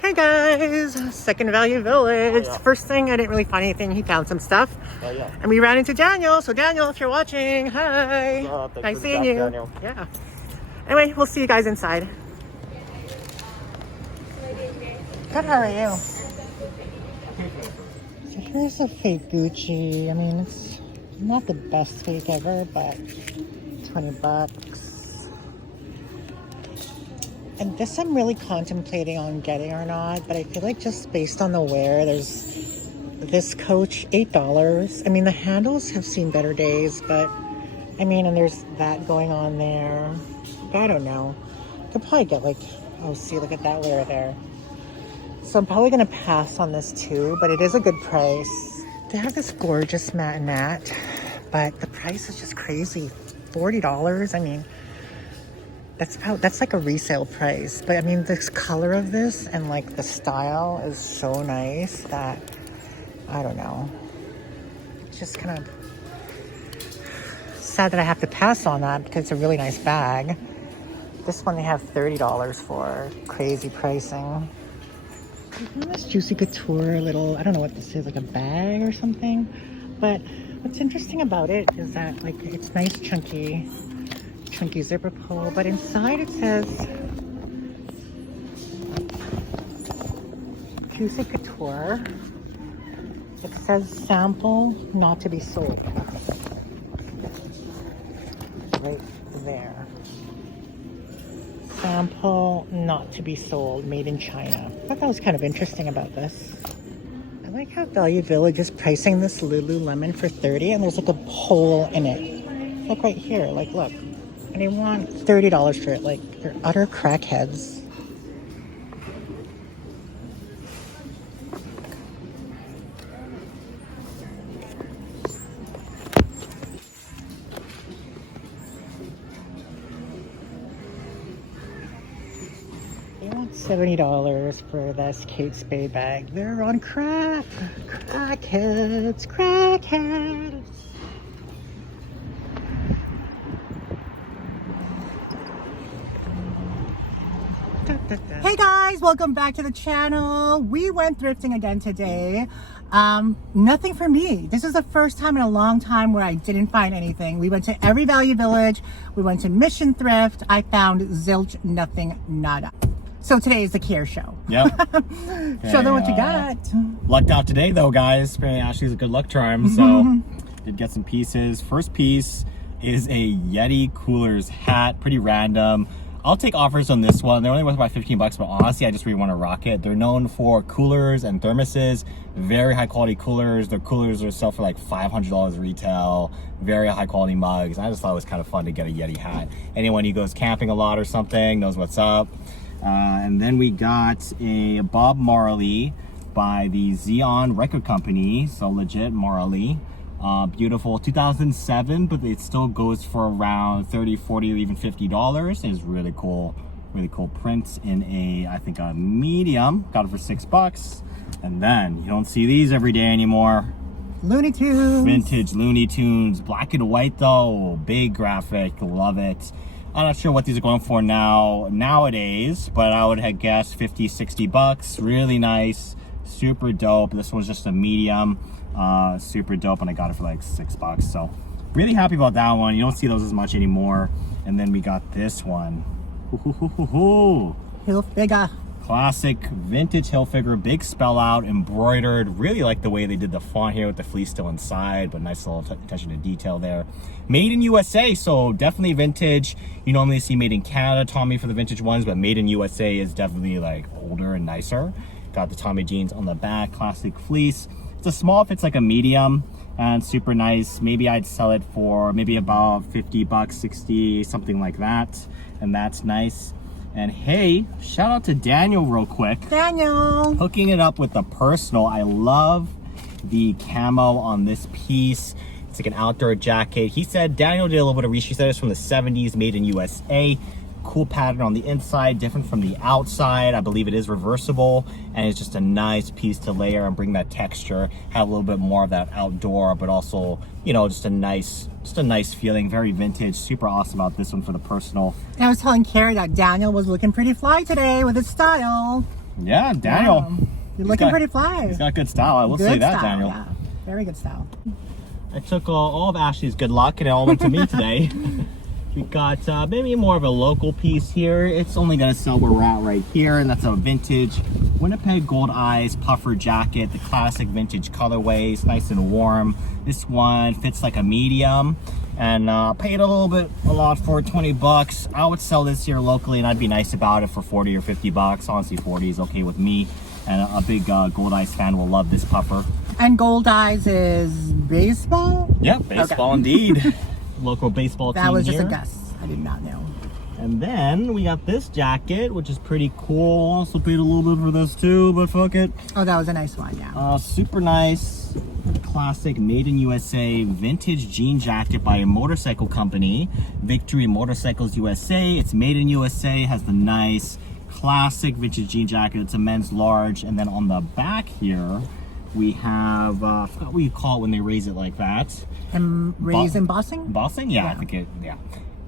Hey guys, Second Value Village. Oh, yeah. First thing, I didn't really find anything. He found some stuff. Oh, yeah. And we ran into Daniel. So Daniel, if you're watching, hi. Thanks Nice for the seeing drop, you. Daniel. Yeah. Anyway, we'll see you guys inside. Good, how are you? So here's a fake Gucci. I mean, it's not the best fake ever, but 20 bucks. And this I'm really contemplating on getting or not, but I feel like just based on the wear, there's this Coach, $8. I mean, the handles have seen better days, but I mean, and there's that going on there. I don't know. Could probably get like, oh, see, look at that wear there. So I'm probably gonna pass on this too, but it is a good price. They have this gorgeous matte, but the price is just crazy. $40. I mean, that's like a resale price. But I mean, this color of this and like the style is so nice that I don't know. It's just kind of sad that I have to pass on that because it's a really nice bag. This one they have $30 for. Crazy pricing. This Juicy Couture little, I don't know what this is, like a bag or something. But what's interesting about it is that like it's nice chunky zipper pull, but inside it says Juicy Couture. It says sample not to be sold. Right there. Sample not to be sold, made in China. I thought that was kind of interesting about this. I like how Value Village is pricing this Lululemon for $30 and there's like a hole in it. Look right here, like look. And they want $30 for it, like they're utter crackheads. They want $70 for this Kate Spade bag. They're on crack. Crackheads. Crackheads. Hey guys, welcome back to the channel. We went thrifting again today. Nothing for me. This is the first time in a long time where I didn't find anything. We went to every Value Village. We went to Mission Thrift. I found zilch, nothing, nada. So today is the care show. Yep. Show them what you got. Lucked out today though, guys. Apparently Ashley's a good luck charm, so did get some pieces. First piece is a Yeti Coolers hat. Pretty random. I'll take offers on this one. They're only worth about 15 bucks, but honestly, I just really want to rock it. They're known for coolers and thermoses, very high quality coolers. Their coolers are sell for like $500 retail, very high quality mugs. I just thought it was kind of fun to get a Yeti hat. Anyone who goes camping a lot or something knows what's up. And then we got a Bob Marley by the Xeon Record Company, so legit Marley. Beautiful 2007, but it still goes for around $30, $40, or even $50. It's really cool prints in a, I think a medium. Got it for $6. And then you don't see these every day anymore. Looney Tunes. Vintage Looney Tunes, black and white though, big graphic, love it. I'm not sure what these are going for nowadays, but I would have guessed 50, 60 bucks. Really nice, super dope. This one's just a medium. Super dope, and I got it for like $6. So really happy about that one. You don't see those as much anymore. And then we got this one. Hilfiger. Classic vintage Hilfiger, big spell out, embroidered. Really like the way they did the font here with the fleece still inside, but nice little attention to detail there. Made in USA, so definitely vintage. You normally see made in Canada, Tommy, for the vintage ones, but made in USA is definitely like older and nicer. Got the Tommy jeans on the back, classic fleece. It's a small, fits like a medium, and super nice. Maybe I'd sell it for maybe about 50 bucks, 60, something like that. And that's nice. And hey, shout out to Daniel real quick. Daniel. Hooking it up with the personal. I love the camo on this piece. It's like an outdoor jacket. He said, Daniel did a little bit of research. He said it's from the 70s, made in USA. cool pattern on the inside, different from the outside. I believe it is reversible, and it's just a nice piece to layer and bring that texture, have a little bit more of that outdoor, but also, you know, just a nice feeling, very vintage. Super awesome about this one for the personal. And I was telling Carrie that Daniel was looking pretty fly today with his style. Yeah, Daniel. Yeah. You're looking pretty fly. He's got good style, I will say that, style, Daniel. Yeah. Very good style. I took all of Ashley's good luck and it all went to me today. We got maybe more of a local piece here. It's only gonna sell where we're at right here, and that's a vintage Winnipeg Gold Eyes puffer jacket, the classic vintage colorways, nice and warm. This one fits like a medium, and paid a lot for it, 20 bucks. I would sell this here locally, and I'd be nice about it for 40 or 50 bucks. Honestly, 40 is okay with me, and a big Gold Eyes fan will love this puffer. And Gold Eyes is baseball? Yep, baseball indeed. Local baseball team. That was just here. a guess. I did not know. And then we got this jacket, which is pretty cool. Also paid a little bit for this too, but fuck it. Oh, that was a nice one, yeah. Super nice, classic, made in USA, vintage jean jacket by a motorcycle company, Victory Motorcycles USA. It's made in USA, has the nice, classic vintage jean jacket. It's a men's large. And then on the back here, we have, I forgot what you call it when they raise it like that. And embossing? Embossing? Yeah, I think it, yeah.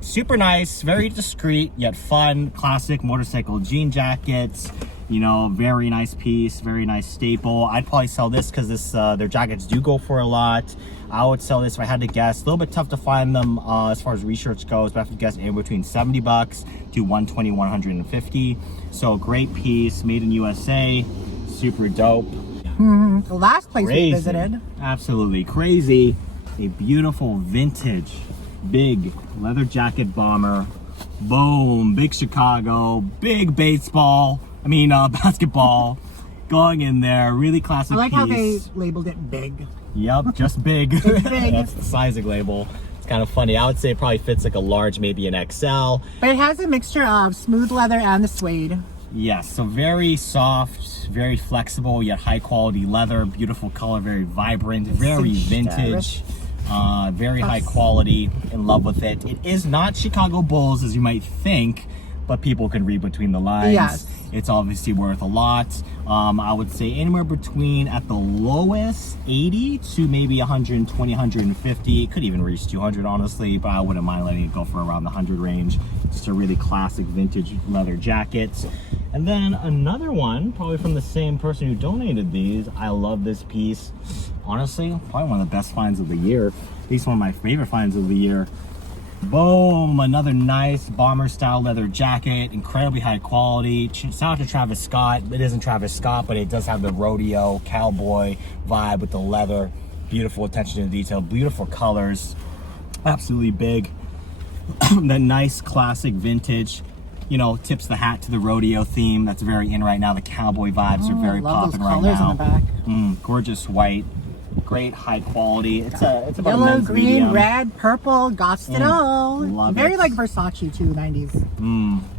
Super nice, very discreet, yet fun, classic motorcycle jean jackets. You know, very nice piece, very nice staple. I'd probably sell this because their jackets do go for a lot. I would sell this if I had to guess. A little bit tough to find them as far as research goes, but I have to guess in between 70 bucks to 120, 150. So great piece, made in USA, super dope. The last place Crazy. we visited. Absolutely crazy. A beautiful vintage big leather jacket bomber. Boom, big Chicago, big basketball going in there. Really classic I like piece. how they labeled it big. Yep, just big. It's big. That's the sizing label. It's kind of funny. I would say it probably fits like a large, maybe an XL. But it has a mixture of smooth leather and the suede. Yes, so very soft, very flexible, yet high quality leather. Beautiful color, very vibrant, very vintage. Very high quality, in love with it. It is not Chicago Bulls as you might think, but people can read between the lines. Yes. It's obviously worth a lot. I would say anywhere between, at the lowest, 80 to maybe 120, 150. It could even reach 200, honestly, but I wouldn't mind letting it go for around the 100 range. Just a really classic vintage leather jacket. And then another one, probably from the same person who donated these. I love this piece. Honestly, probably one of the best finds of the year. At least one of my favorite finds of the year. Boom, another nice bomber style leather jacket, incredibly high quality. Shout out to Travis Scott. It isn't Travis Scott, but it does have the rodeo cowboy vibe with the leather. Beautiful attention to detail, beautiful colors, absolutely big. That nice classic vintage, you know, tips the hat to the rodeo theme. That's very in right now. The cowboy vibes are very popping right now. On the back. Gorgeous white. Great high quality. It's about yellow, a men's green, medium. red, purple, gots it all. Love Very it. like Versace too, 90s.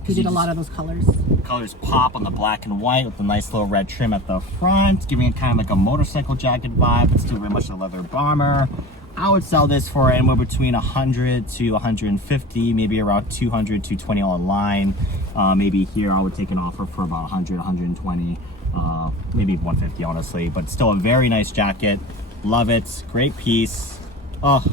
He did a lot of those colors. Colors pop on the black and white with the nice little red trim at the front, giving it kind of like a motorcycle jacket vibe. It's still very much a leather bomber. I would sell this for anywhere between 100 to 150, maybe around 200 to 220 online. Maybe here I would take an offer for about 100, 120, maybe 150 honestly, but still a very nice jacket. Love it, great piece. Oh,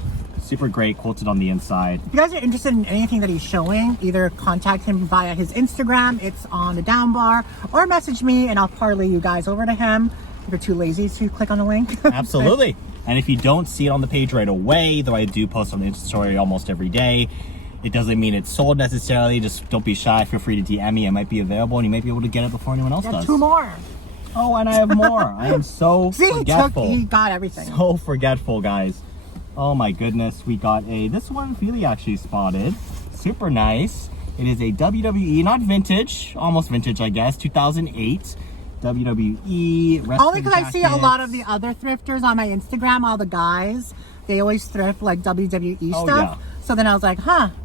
super great, quilted on the inside. If you guys are interested in anything that he's showing, either contact him via his Instagram, it's on the down bar, or message me and I'll parlay you guys over to him if you're too lazy to click on the link. Absolutely. And if you don't see it on the page right away, though I do post on the Insta story almost every day, it doesn't mean it's sold necessarily. Just don't be shy. Feel free to DM me. It might be available and you might be able to get it before anyone else Got does. 2 more. Oh, and I have more. I am so forgetful. He got everything. So forgetful, guys. Oh my goodness. We got this one Feely actually spotted. Super nice. It is a WWE, not vintage, almost vintage, I guess, 2008. WWE wrestling Only because I see a lot of jackets. the other thrifters on my Instagram, all the guys, they always thrift like WWE stuff. Yeah. So then I was like,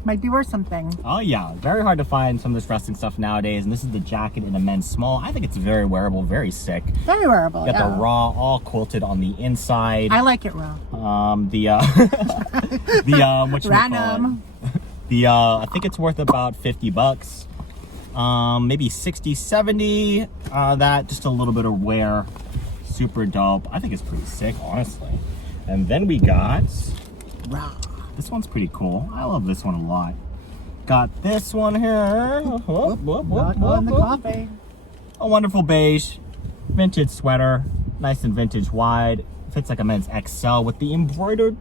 might be worth something. Oh yeah, very hard to find some of this wrestling stuff nowadays, and this is the jacket in a men's small. I think it's very wearable, very sick. Very wearable, Got the raw, all quilted on the inside. I like it raw. What you Random. I think it's worth about 50 bucks. Maybe 60, 70. That just a little bit of wear. Super dope. I think it's pretty sick, honestly. And then we got, this one's pretty cool. I love this one a lot. Got this one here. A wonderful beige vintage sweater, nice and vintage wide. Fits like a men's XL with the embroidered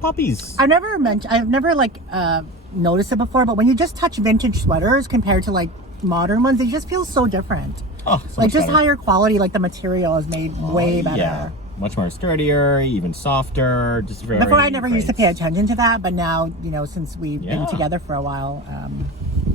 puppies. I've never like noticed it before, but when you just touch vintage sweaters compared to like modern ones, they just feel so different. Oh, so like just better. higher quality, like the material is made way better. Yeah. Much more sturdier, even softer. Just very. Before I never used to pay attention to that, but now, you know, since we've been together for a while,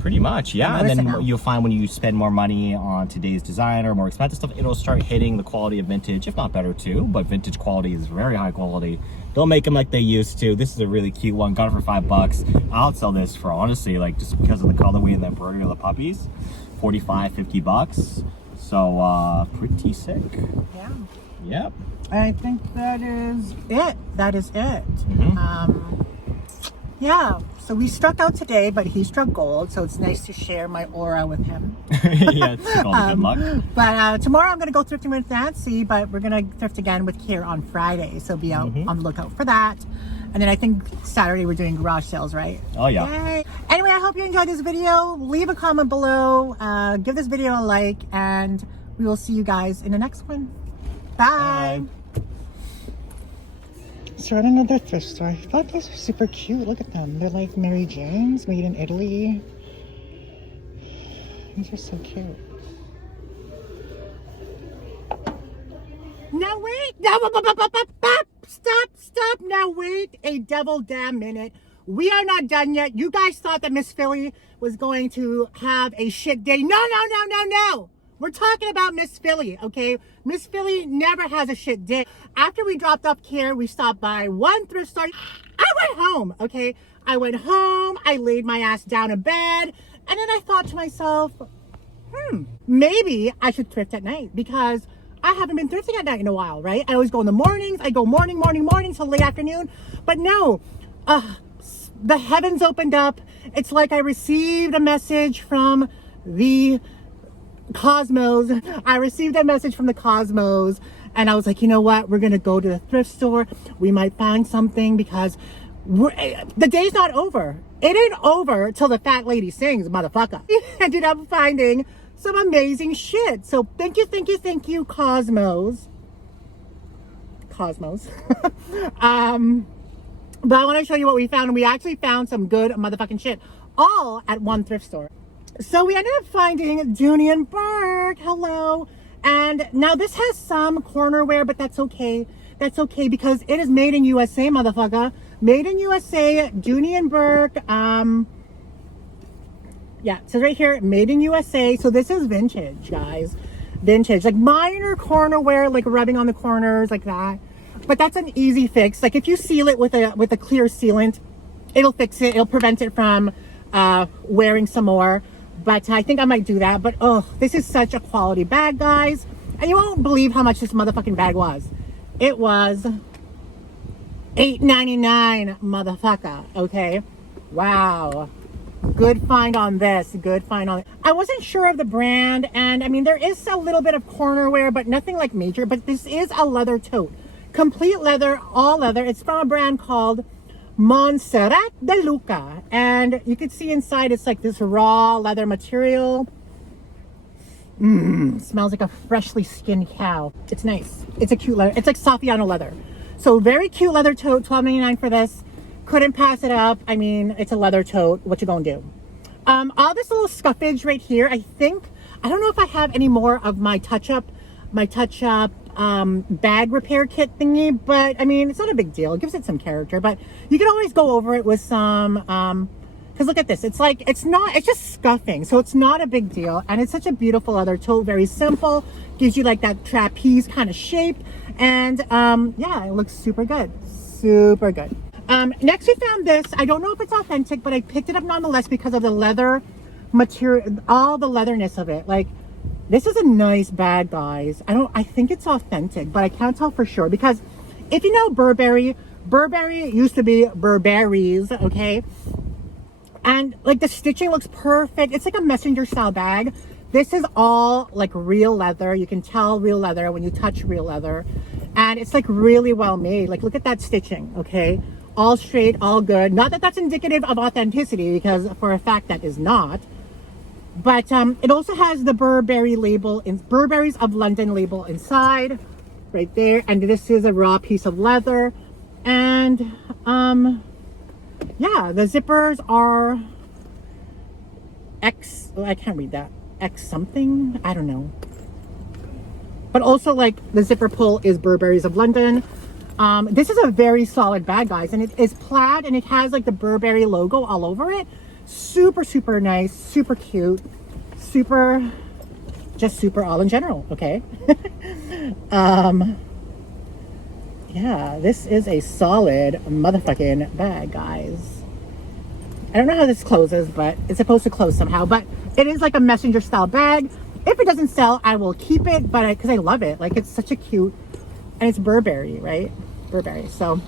pretty much, yeah. And then you'll find when you spend more money on today's designer, more expensive stuff, it'll start hitting the quality of vintage, if not better too. But vintage quality is very high quality. Don't make them like they used to. This is a really cute one. Got it for $5. I'll sell this for, honestly, like just because of the colorway and the embroidery of the puppies, 45, 50 bucks. So pretty sick. Yeah. Yep. I think that is it. That is it. Yeah, so we struck out today, but he struck gold, so it's nice to share my aura with him. Yeah, it's all good luck. But tomorrow I'm going to go thrifting with Nancy, but we're going to thrift again with Kier on Friday, so be out on the lookout for that. And then I think Saturday we're doing garage sales, right? Oh, yeah. Yay. Anyway, I hope you enjoyed this video. Leave a comment below, give this video a like, and we will see you guys in the next one. Bye. So we're at another thrift store. I thought these were super cute. Look at them. They're like Mary Jane's, made in Italy. These are so cute. Now wait! No, stop! Now wait a devil damn minute. We are not done yet. You guys thought that Miss Philly was going to have a shit day. No! We're talking about Miss Philly, okay? Miss Philly never has a shit day. After we dropped off Kier, we stopped by one thrift store. I went home, okay? I went home, I laid my ass down in bed, and then I thought to myself, maybe I should thrift at night because I haven't been thrifting at night in a while, right? I always go in the mornings. I go morning till late afternoon. But no, the heavens opened up. It's like I received a message from the cosmos. I received a message from the cosmos, and I was like, you know what? We're gonna go to the thrift store. We might find something because the day's not over. It ain't over till the fat lady sings, motherfucker. We ended up finding some amazing shit. So thank you, Cosmos. But I want to show you what we found. We actually found some good motherfucking shit, all at one thrift store. So we ended up finding Dooney and Burke. Hello. And now this has some corner wear, but that's okay. That's okay because it is made in USA, motherfucker. Made in USA, Dooney and Burke. Yeah, it says right here, made in USA. So this is vintage, guys. Vintage, like minor corner wear, like rubbing on the corners like that. But that's an easy fix. Like if you seal it with a clear sealant, it'll fix it. It'll prevent it from wearing some more. But I think I might do that. But oh, this is such a quality bag, guys. And you won't believe how much this motherfucking bag was. It was $8.99, motherfucker. Okay. Wow. Good find on this. Good find on it. I wasn't sure of the brand. And I mean, there is a little bit of corner wear, but nothing like major. But this is a leather tote. Complete leather, all leather. It's from a brand called Montserrat de Luca, and you can see inside it's like this raw leather material. Smells like a freshly skinned cow. It's nice. It's a cute leather. It's like Saffiano leather. So very cute leather tote. $12.99 for this. Couldn't pass it up. I mean, it's a leather tote. What you gonna do? All this little scuffage right here. I don't know if I have any more of my touch-up bag repair kit thingy, but I mean, it's not a big deal. It gives it some character, but you can always go over it with some because look at this. It's just scuffing, so it's not a big deal, and it's such a beautiful leather tote. Very simple, gives you like that trapeze kind of shape, and yeah, it looks super good. Next we found this. I don't know if it's authentic, but I picked it up nonetheless because of the leather material, all the leatherness of it. Like, this is a nice bag, guys. I think it's authentic, but I can't tell for sure because if you know Burberry used to be Burberry's, okay? And like the stitching looks perfect. It's like a messenger style bag. This is all like real leather. You can tell real leather when you touch real leather. And it's like really well made. Like look at that stitching, okay? All straight, all good. Not that that's indicative of authenticity, because for a fact that is not. But it also has the Burberry label, in Burberry's of London label inside, right there. And this is a raw piece of leather. And yeah, the zippers are X, oh, I can't read that. X something, I don't know. But also like the zipper pull is Burberry's of London. This is a very solid bag, guys, and it is plaid and it has like the Burberry logo all over it. Super, super nice, super cute, super, just super all in general, okay? Yeah, this is a solid motherfucking bag, guys. I don't know how this closes, but it's supposed to close somehow, but it is like a messenger style bag. If it doesn't sell, I will keep it, but because I love it. Like, it's such a cute, and it's Burberry, right? Burberry. So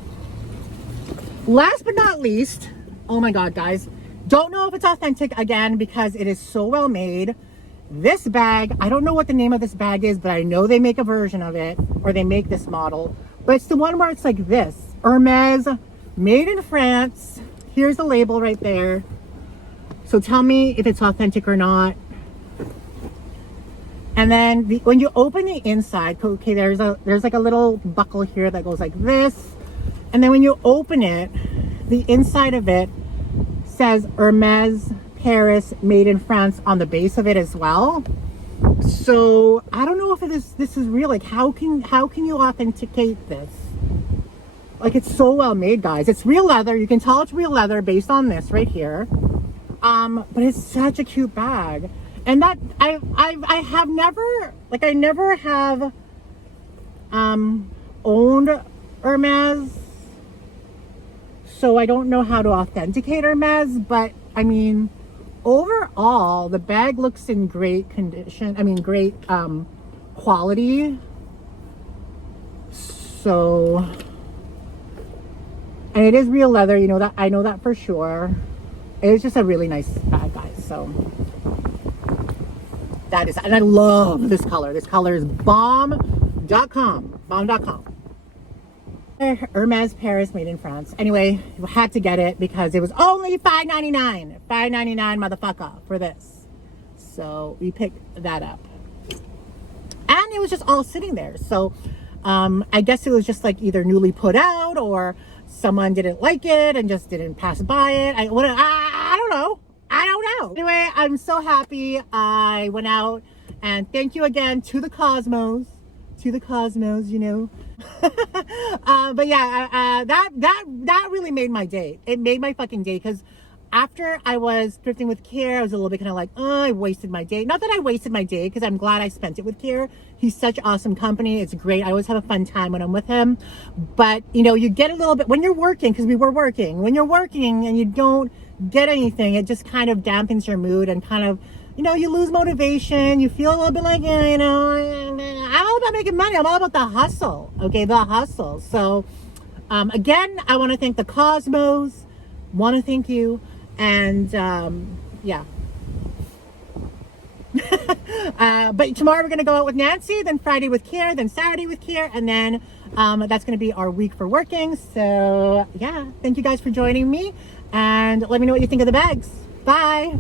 last but not least, oh my God, guys, don't know if it's authentic again because it is so well made. This bag, I don't know what the name of this bag is, but I know they make a version of it, or they make this model, but it's the one where it's like this, Hermes, made in France. Here's the label right there. So tell me if it's authentic or not. And then when you open the inside, okay, there's like a little buckle here that goes like this. And then when you open it, the inside of it says Hermes Paris made in France on the base of it as well. So I don't know if this is real. Like how can you authenticate this? Like it's so well made, guys. It's real leather. You can tell it's real leather based on this right here. But it's such a cute bag. And that I have never, like I never have owned Hermes, so I don't know how to authenticate Hermes, but I mean overall the bag looks in great condition. I mean great quality. So, and it is real leather, you know that, I know that for sure. It's just a really nice bag, guys. So that is, and I love this color. This color is bomb.com. Hermes Paris made in France. Anyway, you had to get it because it was only $5.99. $5.99 motherfucker for this. So we picked that up. And it was just all sitting there. So I guess it was just like either newly put out or someone didn't like it and just didn't pass by it. I don't know. I don't know. Anyway, I'm so happy I went out, and thank you again to the Cosmos, you know. But yeah, that really made my day. It made my fucking day, because after I was thrifting with Kier, I was a little bit kind of like, oh, I wasted my day. Not that I wasted my day, because I'm glad I spent it with Kier. He's such awesome company. It's great. I always have a fun time when I'm with him. But, you know, you get a little bit, when you're working, because we were working, when you're working and you don't get anything, it just kind of dampens your mood and kind of, you know, you lose motivation. You feel a little bit like, you know, I'm all about making money. I'm all about the hustle. Okay, the hustle. So, again, I want to thank the Cosmos. Want to thank you. And yeah. But tomorrow we're going to go out with Nancy, then Friday with Kier, then Saturday with Kier, and then that's going to be our week for working. So yeah, thank you guys for joining me, and let me know what you think of the bags. Bye.